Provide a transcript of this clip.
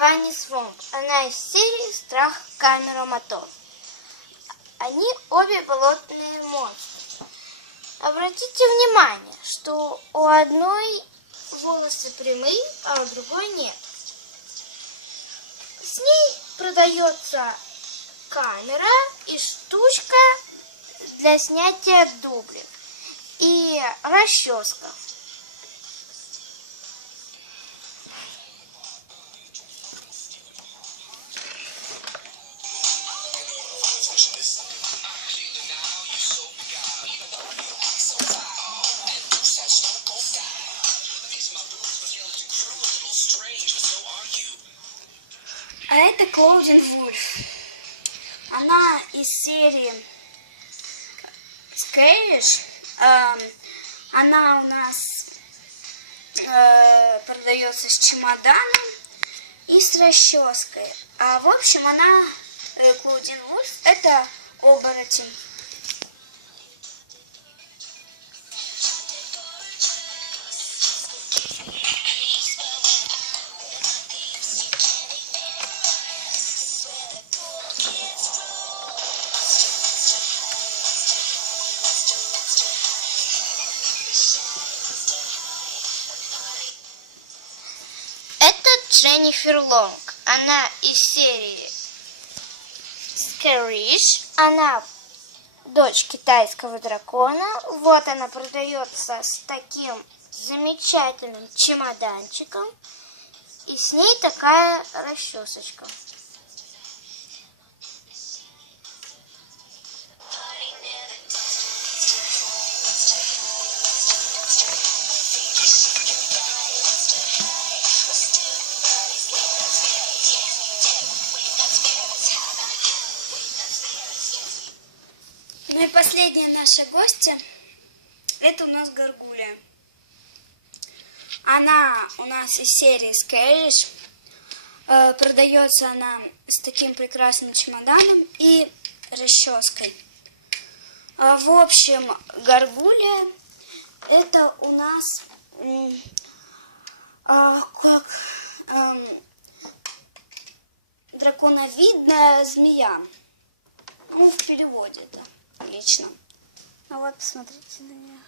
Ханис Вонг. Она из серии «Страх камера мотор». Они обе болотные монстры. Обратите внимание, что у одной волосы прямые, а у другой нет. С ней продается камера и штучка для снятия дублей и расческа. А это Клоудин Вульф. Она из серии Скэриш. Она у нас э, продается с чемоданом и с расческой. А в общем она, э, Клоудин Вульф, это оборотень. Дженнифер Лонг. Она из серии Scarish. Она дочь китайского дракона. Вот она продается с таким замечательным чемоданчиком. И с ней такая расчесочка. Ну и последняя наша гостья, это у нас Гаргулия. Она у нас из серии Скэриш. Э, продается она с таким прекрасным чемоданом и расческой. А, в общем, Гаргулия это у нас а, как эм, драконовидная змея. Ну, в переводе это лично. А вот посмотрите на нее.